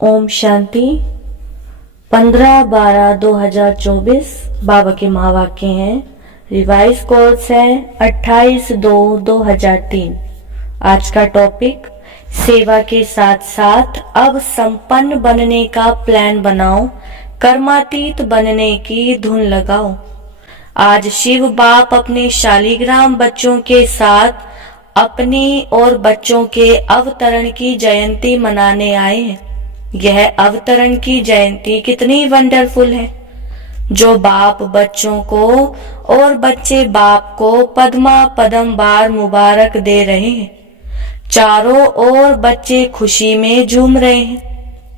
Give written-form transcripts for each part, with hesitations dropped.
ओम शांति। 15/12/2024 बाबा के महावाक्य हैं। रिवाइज कोर्स है 28/2/2003। आज का टॉपिक सेवा के साथ साथ अब संपन्न बनने का प्लान बनाओ, कर्मातीत बनने की धुन लगाओ। आज शिव बाप अपने शालिग्राम बच्चों के साथ अपनी और बच्चों के अवतरण की जयंती मनाने आए हैं। यह अवतरण की जयंती कितनी वंडरफुल है, जो बाप बच्चों को और बच्चे बाप को पद्मा पदम बार मुबारक दे रहे हैं। चारों ओर बच्चे खुशी में झूम रहे हैं।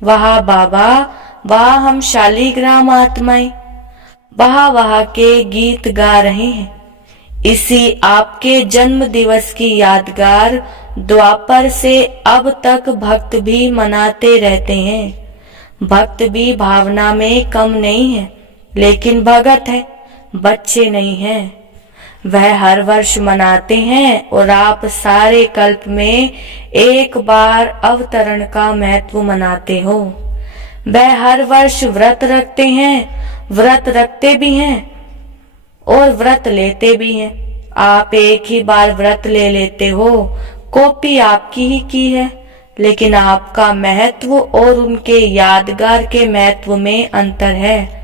वाह बाबा, वाह हम शालिग्राम आत्माएं, वाह वाह के गीत गा रहे हैं। इसी आपके जन्म दिवस की यादगार द्वापर से अब तक भक्त भी मनाते रहते हैं। भक्त भी भावना में कम नहीं है, लेकिन भगत है, बच्चे नहीं हैं। वह हर वर्ष मनाते हैं और आप सारे कल्प में एक बार अवतरण का महत्व मनाते हो। वह हर वर्ष व्रत रखते हैं, व्रत रखते भी हैं और व्रत लेते भी हैं। आप एक ही बार व्रत ले लेते हो, कॉपी आपकी ही की है, लेकिन आपका महत्व और उनके यादगार के महत्व में अंतर है।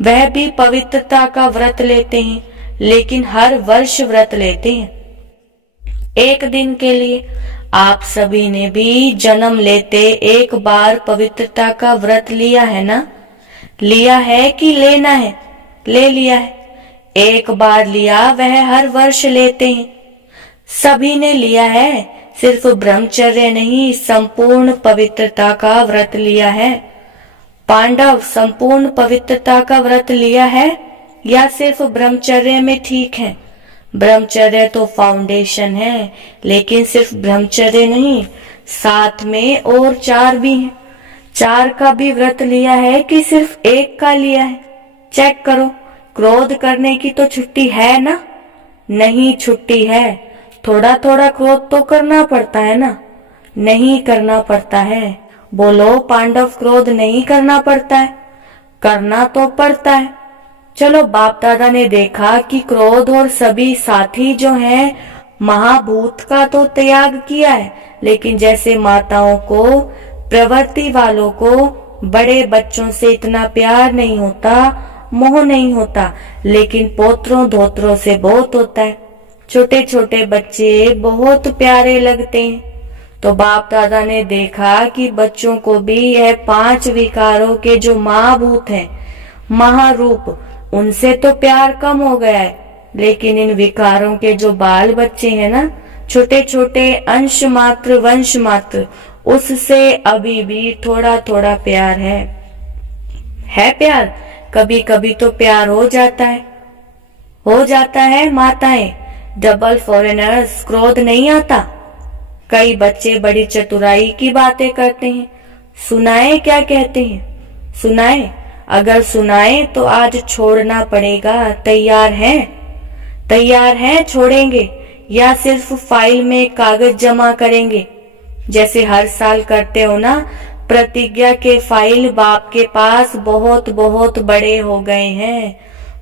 वह भी पवित्रता का व्रत लेते हैं, लेकिन हर वर्ष व्रत लेते हैं एक दिन के लिए। आप सभी ने भी जन्म लेते एक बार पवित्रता का व्रत लिया है ना? लिया है कि लेना है? ले लिया है। एक बार लिया, वह हर वर्ष लेते हैं। सभी ने लिया है, सिर्फ ब्रह्मचर्य नहीं, संपूर्ण पवित्रता का व्रत लिया है। पांडव संपूर्ण पवित्रता का व्रत लिया है या सिर्फ ब्रह्मचर्य में ठीक है? ब्रह्मचर्य तो फाउंडेशन है, लेकिन सिर्फ ब्रह्मचर्य नहीं, साथ में और 4 भी हैं। 4 का भी व्रत लिया है कि सिर्फ 1 का लिया है? चेक करो। क्रोध करने की तो छुट्टी है ना? नहीं छुट्टी है। थोड़ा थोड़ा क्रोध तो करना पड़ता है ना? नहीं करना पड़ता है। बोलो, पांडव क्रोध नहीं करना पड़ता है? करना तो पड़ता है। चलो, बाप दादा ने देखा कि क्रोध और सभी साथी जो हैं महाभूत का तो त्याग किया है, लेकिन जैसे माताओं को, प्रवृत्ति वालों को बड़े बच्चों से इतना प्यार नहीं होता, मोह नहीं होता, लेकिन पोत्रों धोत्रों से बहुत होता है। छोटे छोटे बच्चे बहुत प्यारे लगते हैं। तो बाप दादा ने देखा कि बच्चों को भी यह 5 विकारों के जो महाभूत हैं, महारूप, उनसे तो प्यार कम हो गया है, लेकिन इन विकारों के जो बाल बच्चे हैं ना, छोटे छोटे अंश मात्र, वंश मात्र, उससे अभी भी थोड़ा थोड़ा प्यार है प्यार। कभी कभी तो प्यार हो जाता है माताएं। डबल फॉरेनर्स क्रोध नहीं आता। कई बच्चे बड़ी चतुराई की बातें करते हैं। सुनाए क्या कहते हैं? सुनाए? अगर सुनाए तो आज छोड़ना पड़ेगा। तैयार हैं छोड़ेंगे या सिर्फ फाइल में कागज जमा करेंगे? जैसे हर साल करते हो ना, प्रतिज्ञा के फाइल बाप के पास बहुत बहुत बड़े हो गए हैं,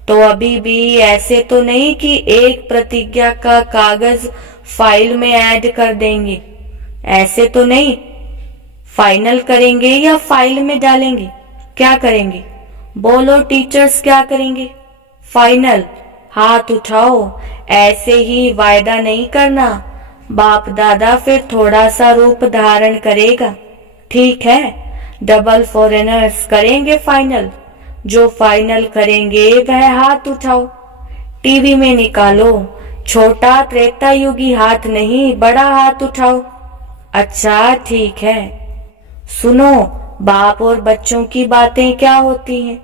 तो अभी भी ऐसे तो नहीं कि एक प्रतिज्ञा का कागज फाइल में ऐड कर देंगे। ऐसे तो नहीं। फाइनल करेंगे या फाइल में डालेंगे? क्या करेंगे? बोलो टीचर्स, क्या करेंगे? फाइनल। हाथ उठाओ। ऐसे ही वायदा नहीं करना। बाप दादा फिर थोड़ा सा रूप धारण करेगा। ठीक है, डबल फॉरेनर्स करेंगे फाइनल। जो फाइनल करेंगे वह हाथ उठाओ, टीवी में निकालो। छोटा त्रेता युगी हाथ नहीं, बड़ा हाथ उठाओ। अच्छा ठीक है। सुनो, बाप और बच्चों की बातें क्या होती हैं?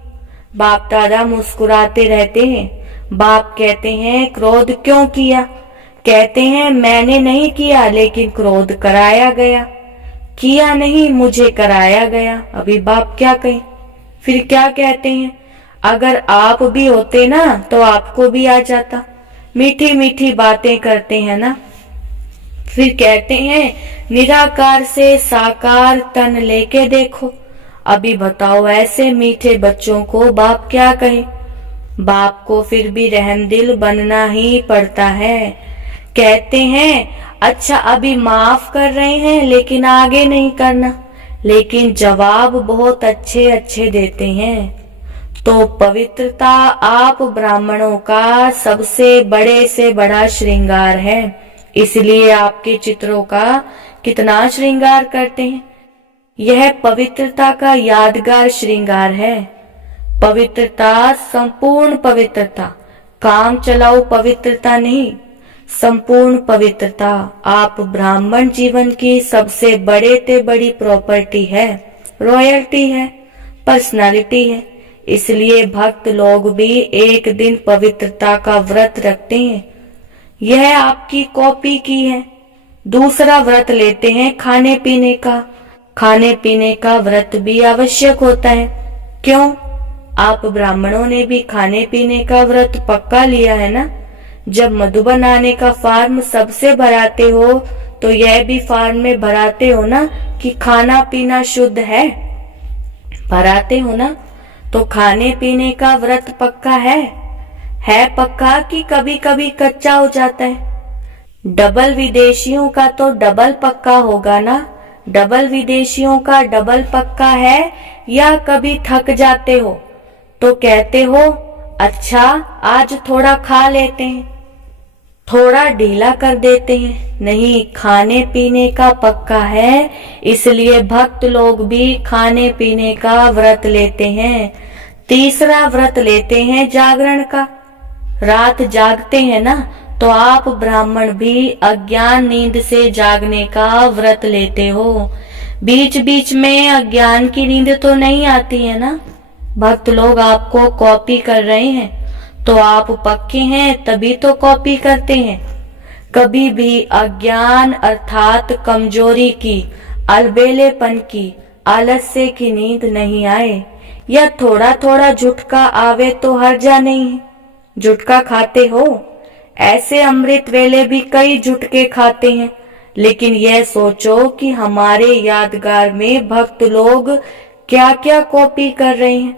बाप दादा मुस्कुराते रहते हैं। बाप कहते हैं क्रोध क्यों किया? कहते हैं मैंने नहीं किया, लेकिन क्रोध कराया गया। किया नहीं, मुझे कराया गया। अभी बाप क्या कहें? फिर क्या कहते हैं? अगर आप भी होते ना तो आपको भी आ जाता। मीठी मीठी बातें करते हैं ना। फिर कहते हैं निराकार से साकार तन लेके देखो। अभी बताओ ऐसे मीठे बच्चों को बाप क्या कहे। बाप को फिर भी रहमदिल बनना ही पड़ता है। कहते हैं अच्छा अभी माफ कर रहे हैं लेकिन आगे नहीं करना, लेकिन जवाब बहुत अच्छे अच्छे देते हैं। तो पवित्रता आप ब्राह्मणों का सबसे बड़े से बड़ा श्रृंगार है, इसलिए आपके चित्रों का कितना श्रृंगार करते हैं। यह पवित्रता का यादगार श्रृंगार है। पवित्रता संपूर्ण पवित्रता, काम चलाओ पवित्रता नहीं, संपूर्ण पवित्रता आप ब्राह्मण जीवन की सबसे बड़े ते बड़ी प्रॉपर्टी है, रॉयल्टी है, पर्सनालिटी है। इसलिए भक्त लोग भी एक दिन पवित्रता का व्रत रखते हैं। यह आपकी कॉपी की है। दूसरा व्रत लेते हैं खाने पीने का। खाने पीने का व्रत भी आवश्यक होता है। क्यों? आप ब्राह्मणों ने भी खाने पीने का व्रत पक्का लिया है ना। जब मधुबन आने का फॉर्म सबसे भराते हो तो यह भी फॉर्म में भराते हो ना कि खाना पीना शुद्ध है, भराते हो ना। तो खाने पीने का व्रत पक्का है पक्का कि कभी कभी कच्चा हो जाता है। डबल विदेशियों का तो डबल पक्का होगा ना। डबल विदेशियों का डबल पक्का है या कभी थक जाते हो तो कहते हो अच्छा आज थोड़ा खा लेते हैं, थोड़ा ढीला कर देते हैं। नहीं, खाने पीने का पक्का है, इसलिए भक्त लोग भी खाने पीने का व्रत लेते हैं। तीसरा व्रत लेते हैं जागरण का। रात जागते हैं ना, तो आप ब्राह्मण भी अज्ञान नींद से जागने का व्रत लेते हो। बीच बीच में अज्ञान की नींद तो नहीं आती है ना। भक्त लोग आपको कॉपी कर रहे हैं तो आप पक्के हैं तभी तो कॉपी करते हैं। कभी भी अज्ञान अर्थात कमजोरी की, अलबेलेपन की, आलस्य की नींद नहीं आए। या थोड़ा थोड़ा झुटका आवे तो हर्जा नहीं है। झुटका खाते हो, ऐसे अमृत वेले भी कई झुटके खाते हैं। लेकिन यह सोचो कि हमारे यादगार में भक्त लोग क्या क्या कॉपी कर रहे हैं।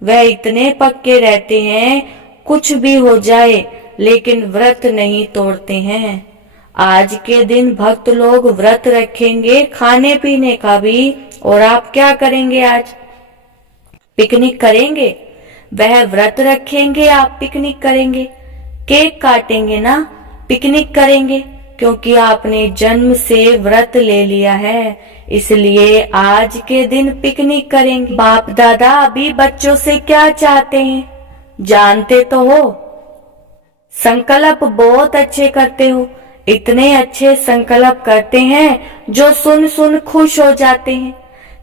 वह इतने पक्के रहते हैं कुछ भी हो जाए, लेकिन व्रत नहीं तोड़ते हैं। आज के दिन भक्त लोग व्रत रखेंगे खाने पीने का भी। और आप क्या करेंगे आज? पिकनिक करेंगे। वह व्रत रखेंगे, आप पिकनिक करेंगे। केक काटेंगे ना, पिकनिक करेंगे, क्योंकि आपने जन्म से व्रत ले लिया है, इसलिए आज के दिन पिकनिक करेंगे। बाप दादा अभी बच्चों से क्या चाहते हैं जानते तो हो। संकल्प बहुत अच्छे करते हो, इतने अच्छे संकल्प करते हैं जो सुन सुन खुश हो जाते हैं।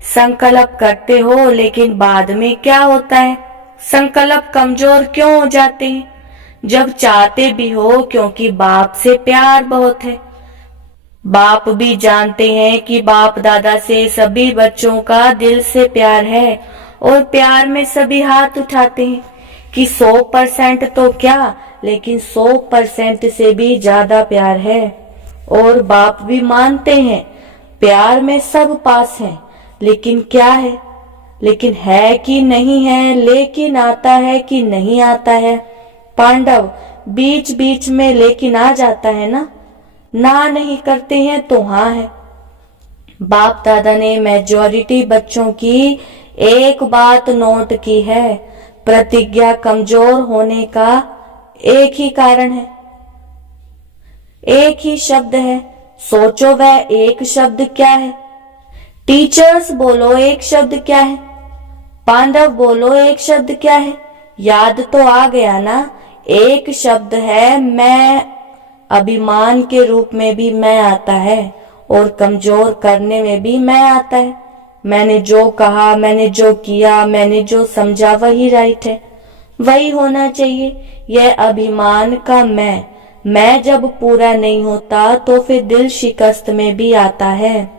संकल्प करते हो लेकिन बाद में क्या होता है? संकल्प कमजोर क्यों हो जाते हैं? जब चाहते भी हो, क्योंकि बाप से प्यार बहुत है। बाप भी जानते हैं कि बाप दादा से सभी बच्चों का दिल से प्यार है, और प्यार में सभी हाथ उठाते हैं कि 100% तो क्या, लेकिन 100% से भी ज्यादा प्यार है। और बाप भी मानते हैं प्यार में सब पास है, लेकिन क्या है, लेकिन है कि नहीं है, लेकिन आता है कि नहीं आता है। पांडव बीच बीच में लेकिन आ जाता है ना, ना नहीं करते हैं तो हाँ है। बाप दादा ने मेजॉरिटी बच्चों की एक बात नोट की है, प्रतिज्ञा कमजोर होने का एक ही कारण है, एक ही शब्द है। सोचो वह एक शब्द क्या है? टीचर्स बोलो एक शब्द क्या है? पांडव बोलो एक शब्द क्या है? याद तो आ गया ना, एक शब्द है मैं। अभिमान के रूप में भी मैं आता है, और कमजोर करने में भी मैं आता है। मैंने जो कहा, मैंने जो किया, मैंने जो समझा वही राइट है, वही होना चाहिए। यह अभिमान का मैं जब पूरा नहीं होता तो फिर दिल शिकस्त में भी आता है।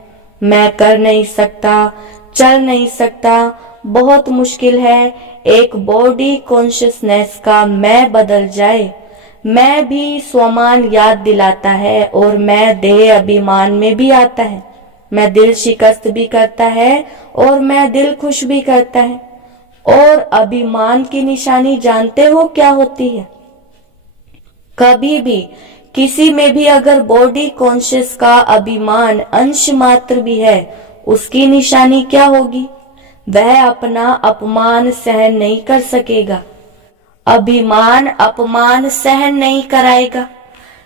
मैं कर नहीं सकता, चल नहीं सकता, बहुत मुश्किल है एक बॉडी कॉन्शियसनेस का मैं बदल जाए। मैं भी स्वमान याद दिलाता है और मैं देह अभिमान में भी आता है। मैं दिल शिकस्त भी करता है और मैं दिल खुश भी करता है। और अभिमान की निशानी जानते हो क्या होती है? कभी भी किसी में भी अगर बॉडी कॉन्शियस का अभिमान अंश मात्र भी है, उसकी निशानी क्या होगी? वह अपना अपमान सहन नहीं कर सकेगा। अभिमान अपमान सहन नहीं कराएगा।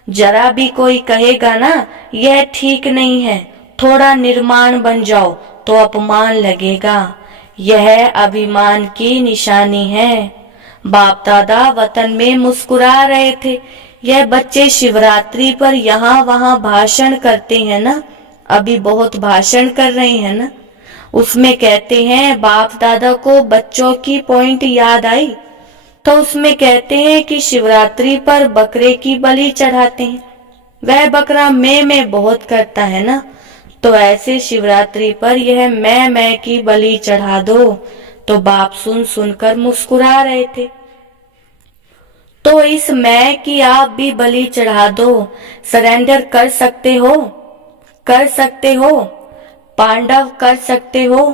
जरा भी कोई कहेगा ना यह ठीक नहीं है, थोड़ा निर्माण बन जाओ, तो अपमान लगेगा। यह अभिमान की निशानी है। बाप दादा वतन में मुस्कुरा रहे थे। यह बच्चे शिवरात्रि पर यहाँ वहाँ भाषण करते हैं ना, अभी बहुत भाषण कर रहे हैं ना, उसमें कहते हैं बाप दादा को बच्चों की पॉइंट याद आई, तो उसमें कहते हैं कि शिवरात्रि पर बकरे की बलि चढ़ाते हैं। वह बकरा मैं बहुत करता है ना, तो ऐसे शिवरात्रि पर यह मैं की बलि चढ़ा दो। तो बाप सुन सुनकर मुस्कुरा रहे थे। तो इस मैं की आप भी बलि चढ़ा दो। सरेंडर कर सकते हो? कर सकते हो? पांडव कर सकते हो?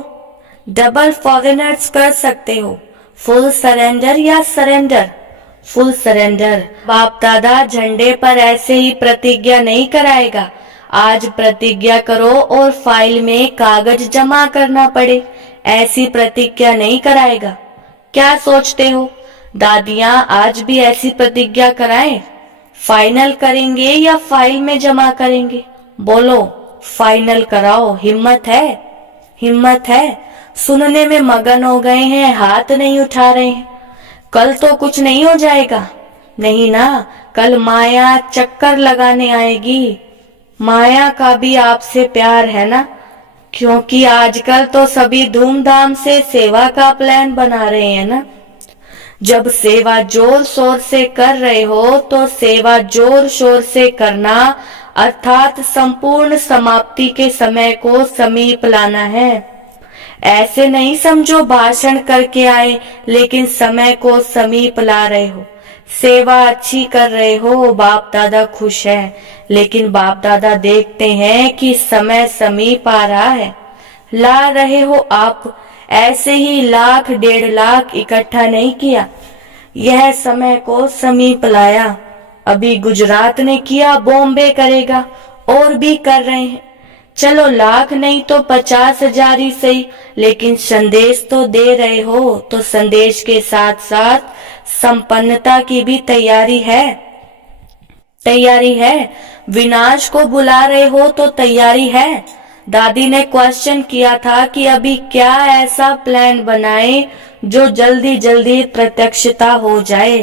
डबल फॉरेनर्स कर सकते हो? फुल सरेंडर या सरेंडर? Full surrender. बाप दादा झंडे पर ऐसे ही प्रतिज्ञा नहीं कराएगा। आज प्रतिज्ञा करो और फाइल में कागज जमा करना पड़े, ऐसी प्रतिज्ञा नहीं कराएगा। क्या सोचते हो? दादियां आज भी ऐसी प्रतिज्ञा कराएं? फाइनल करेंगे या फाइल में जमा करेंगे? बोलो, फाइनल कराओ। हिम्मत है? हिम्मत है? सुनने में मगन हो गए हैं, हाथ नहीं उठा रहे हैं। कल तो कुछ नहीं हो जाएगा? नहीं ना, कल माया चक्कर लगाने आएगी। माया का भी आपसे प्यार है ना? क्योंकि आजकल तो सभी धूमधाम से सेवा का प्लान बना रहे हैं ना। जब सेवा जोर शोर से कर रहे हो तो सेवा जोर शोर से करना, अर्थात संपूर्ण समाप्ति के समय को समीप लाना है। ऐसे नहीं समझो भाषण करके आए लेकिन समय को समीप ला रहे हो। सेवा अच्छी कर रहे हो, बाप दादा खुश है, लेकिन बाप दादा देखते हैं कि समय समीप आ रहा है। ला रहे हो आप, ऐसे ही लाख 1.5 लाख इकट्ठा नहीं किया, यह समय को समीप लाया। अभी गुजरात ने किया, बॉम्बे करेगा, और भी कर रहे हैं। चलो लाख नहीं तो 50,000 ही सही, लेकिन संदेश तो दे रहे हो, तो संदेश के साथ साथ संपन्नता की भी तैयारी है। तैयारी है। विनाश को बुला रहे हो तो तैयारी है। दादी ने क्वेश्चन किया था कि अभी क्या ऐसा प्लान बनाए जो जल्दी जल्दी प्रत्यक्षता हो जाए।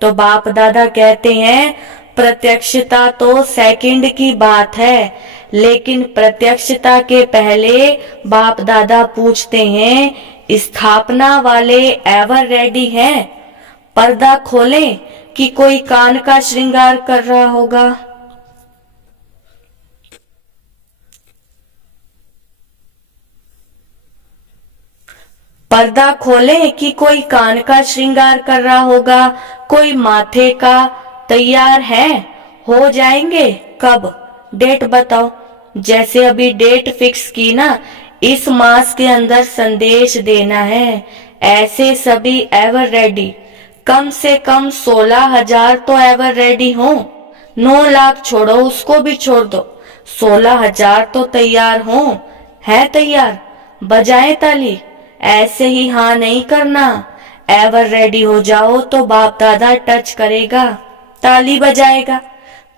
तो बाप दादा कहते हैं प्रत्यक्षता तो सेकंड की बात है, लेकिन प्रत्यक्षता के पहले बाप दादा पूछते हैं स्थापना वाले एवर रेडी हैं? पर्दा खोलें कि कोई कान का श्रृंगार कर रहा होगा। पर्दा खोलें कि कोई कान का श्रृंगार कर रहा होगा, कोई माथे का। तैयार है? हो जाएंगे कब? डेट बताओ। जैसे अभी डेट फिक्स की ना, इस मास के अंदर संदेश देना है। ऐसे सभी एवर रेडी। कम से कम 16,000 तो एवर रेडी हो। 9 लाख छोड़ो, उसको भी छोड़ दो, 16,000 तो तैयार हो। है तैयार? बजाएं ताली। ऐसे ही हाँ नहीं करना। एवर रेडी हो जाओ तो बाप दादा टच करेगा, ताली बजाएगा।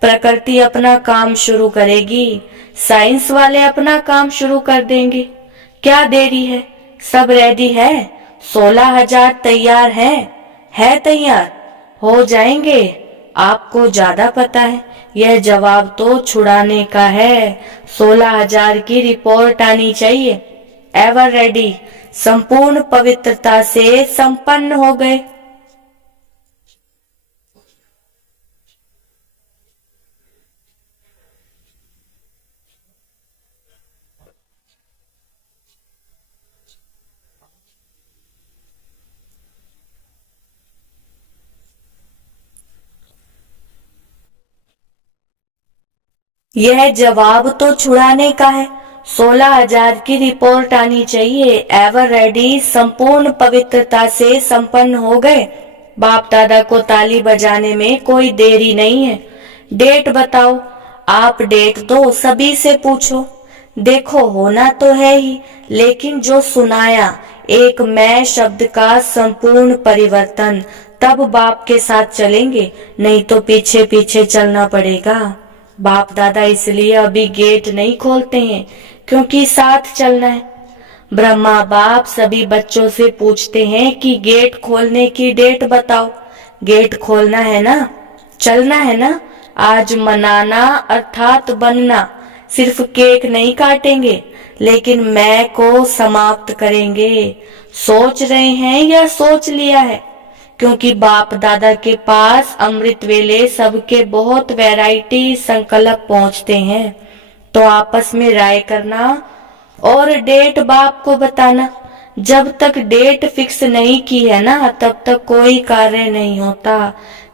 प्रकृति अपना काम शुरू करेगी, साइंस वाले अपना काम शुरू कर देंगे। क्या देरी है? सब रेडी है। 16,000 तैयार है तैयार? हो जाएंगे। आपको ज्यादा पता है, यह जवाब तो छुड़ाने का है। 16,000 की रिपोर्ट आनी चाहिए। एवर रेडी, संपूर्ण पवित्रता से संपन्न हो गए। यह जवाब तो छुड़ाने का है। 16,000 की रिपोर्ट आनी चाहिए। एवर रेडी संपूर्ण पवित्रता से संपन्न हो गए। बाप दादा को ताली बजाने में कोई देरी नहीं है। डेट बताओ। आप डेट दो, सभी से पूछो। देखो होना तो है ही, लेकिन जो सुनाया एक मैं शब्द का संपूर्ण परिवर्तन, तब बाप के साथ चलेंगे, नहीं तो पीछे पीछे चलना पड़ेगा। बाप दादा इसलिए अभी गेट नहीं खोलते हैं क्योंकि साथ चलना है। ब्रह्मा बाप सभी बच्चों से पूछते हैं कि गेट खोलने की डेट बताओ। गेट खोलना है ना, चलना है ना। आज मनाना अर्थात बनना। सिर्फ केक नहीं काटेंगे, लेकिन मैं को समाप्त करेंगे। सोच रहे हैं या सोच लिया है? क्योंकि बाप दादा के पास अमृत वेले सबके बहुत वैरायटी संकल्प पहुंचते हैं। तो आपस में राय करना और डेट बाप को बताना। जब तक डेट फिक्स नहीं की है ना, तब तक कोई कार्य नहीं होता।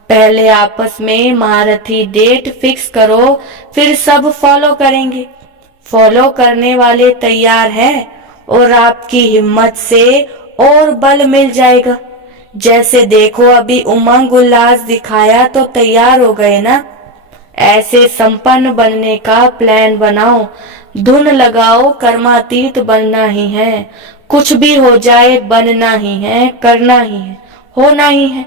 पहले आपस में महारथी डेट फिक्स करो, फिर सब फॉलो करेंगे। फॉलो करने वाले तैयार हैं और आपकी हिम्मत से और बल मिल जाएगा। जैसे देखो अभी उमंग उल्लास दिखाया तो तैयार हो गए ना। ऐसे संपन्न बनने का प्लान बनाओ, धुन लगाओ। कर्मातीत बनना ही है। कुछ भी हो जाए बनना ही है, करना ही है, होना ही है।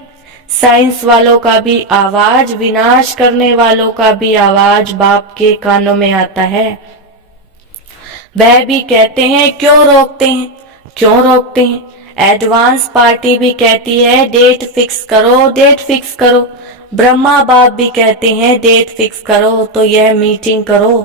साइंस वालों का भी आवाज, विनाश करने वालों का भी आवाज बाप के कानों में आता है। वह भी कहते हैं क्यों रोकते हैं, क्यों रोकते हैं। एडवांस पार्टी भी कहती है डेट फिक्स करो, डेट फिक्स करो। ब्रह्मा बाप भी कहते हैं डेट फिक्स करो, तो यह मीटिंग करो।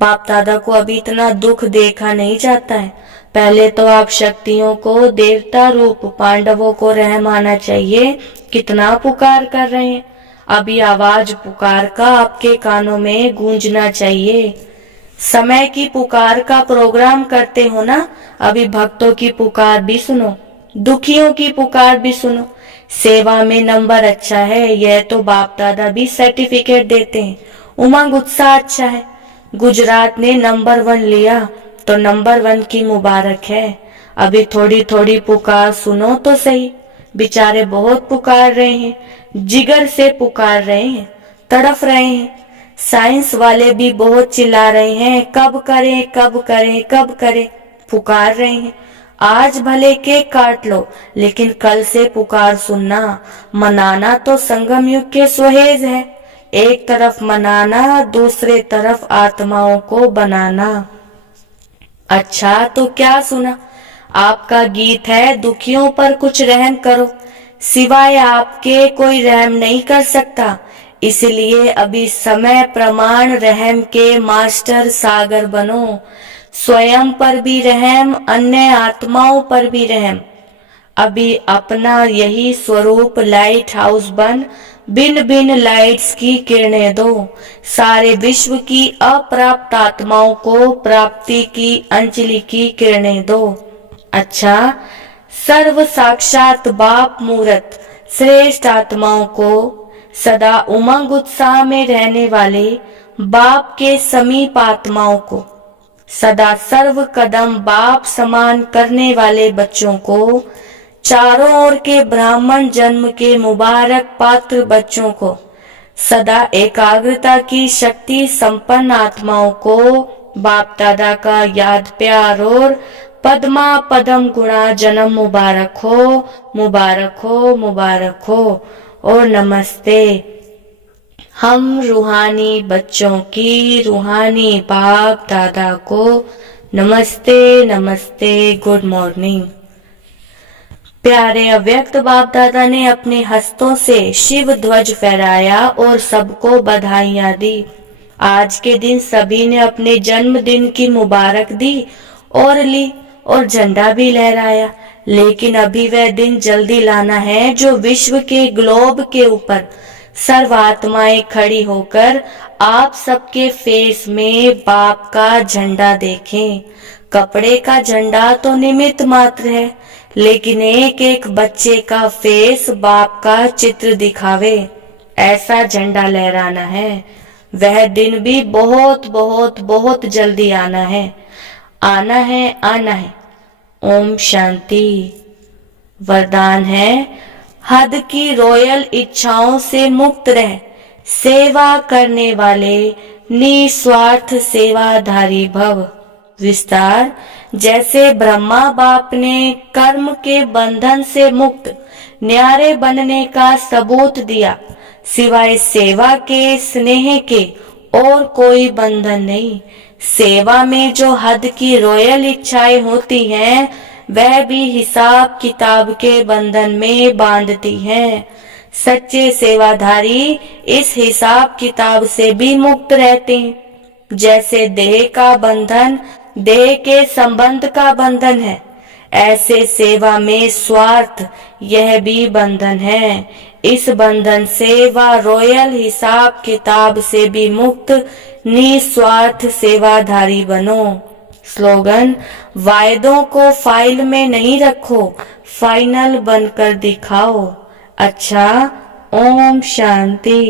बाप दादा को अभी इतना दुख देखा नहीं जाता है। पहले तो आप शक्तियों को देवता रूप पांडवों को रहम आना चाहिए। कितना पुकार कर रहे हैं। अभी आवाज पुकार का आपके कानों में गूंजना चाहिए। समय की पुकार का प्रोग्राम करते हो ना, अभी भक्तों की पुकार भी सुनो, दुखियों की पुकार भी सुनो। सेवा में नंबर अच्छा है, यह तो बाप दादा भी सर्टिफिकेट देते हैं। उमंग उत्साह अच्छा है। गुजरात ने नंबर 1 लिया, तो नंबर 1 की मुबारक है। अभी थोड़ी थोड़ी पुकार सुनो तो सही। बेचारे बहुत पुकार रहे हैं, जिगर से पुकार रहे हैं, तड़फ रहे हैं। साइंस वाले भी बहुत चिल्ला रहे हैं, कब करें कब करें कब करें, पुकार रहे हैं। आज भले केक काट लो, लेकिन कल से पुकार सुनना। मनाना तो संगम युग के सुहेज है। एक तरफ मनाना, दूसरे तरफ आत्माओं को बनाना। अच्छा तो क्या सुना? आपका गीत है दुखियों पर कुछ रहम करो। सिवाय आपके कोई रहम नहीं कर सकता। इसलिए अभी समय प्रमाण रहम के मास्टर सागर बनो। स्वयं पर भी रहम, अन्य आत्माओं पर भी रहम। अभी अपना यही स्वरूप लाइट हाउस बन भिन्न भिन्न लाइट्स की किरणें दो। सारे विश्व की अप्राप्त आत्माओं को प्राप्ति की अंजलि की किरणें दो। अच्छा, सर्व साक्षात बाप मूर्त श्रेष्ठ आत्माओं को, सदा उमंग उत्साह में रहने वाले बाप के समीप आत्माओं को, सदा सर्व कदम बाप समान करने वाले बच्चों को, चारों ओर के ब्राह्मण जन्म के मुबारक पात्र बच्चों को, सदा एकाग्रता की शक्ति संपन्न आत्माओं को बाप दादा का याद प्यार और पद्मा पदम गुणा जन्म मुबारक हो, मुबारक हो, मुबारक हो और नमस्ते। हम रूहानी बच्चों की रूहानी बाप दादा को नमस्ते, नमस्ते, गुड मॉर्निंग। प्यारे अव्यक्त बाप दादा ने अपने हस्तों से शिव ध्वज फहराया और सबको बधाइयां दी। आज के दिन सभी ने अपने जन्मदिन की मुबारक दी और ली और झंडा भी लहराया। लेकिन अभी वह दिन जल्दी लाना है जो विश्व के ग्लोब के ऊपर सर्व आत्माएं खड़ी होकर आप सबके फेस में बाप का झंडा देखें। कपड़े का झंडा तो निमित्त मात्र है, लेकिन एक एक बच्चे का फेस बाप का चित्र दिखावे, ऐसा झंडा लहराना है। वह दिन भी बहुत बहुत बहुत जल्दी आना है, आना है, आना है। ओम शांति। वरदान है, हद की रॉयल इच्छाओं से मुक्त रह, सेवा करने वाले निस्वार्थ सेवाधारी भव। विस्तार, जैसे ब्रह्मा बाप ने कर्म के बंधन से मुक्त न्यारे बनने का सबूत दिया, सिवाय सेवा के स्नेह के और कोई बंधन नहीं। सेवा में जो हद की रॉयल इच्छाएं होती हैं, वह भी हिसाब किताब के बंधन में बांधती हैं। सच्चे सेवाधारी इस हिसाब किताब से भी मुक्त रहते हैं। जैसे देह का बंधन देह के संबंध का बंधन है, ऐसे सेवा में स्वार्थ यह भी बंधन है। इस बंधन से व रॉयल हिसाब किताब से भी मुक्त निस्वार्थ सेवाधारी बनो। स्लोगन, वायदों को फाइल में नहीं रखो, फाइनल बनकर दिखाओ। अच्छा, ओम शांति।